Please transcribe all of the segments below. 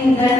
in the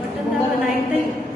mutton दाल बनाई थी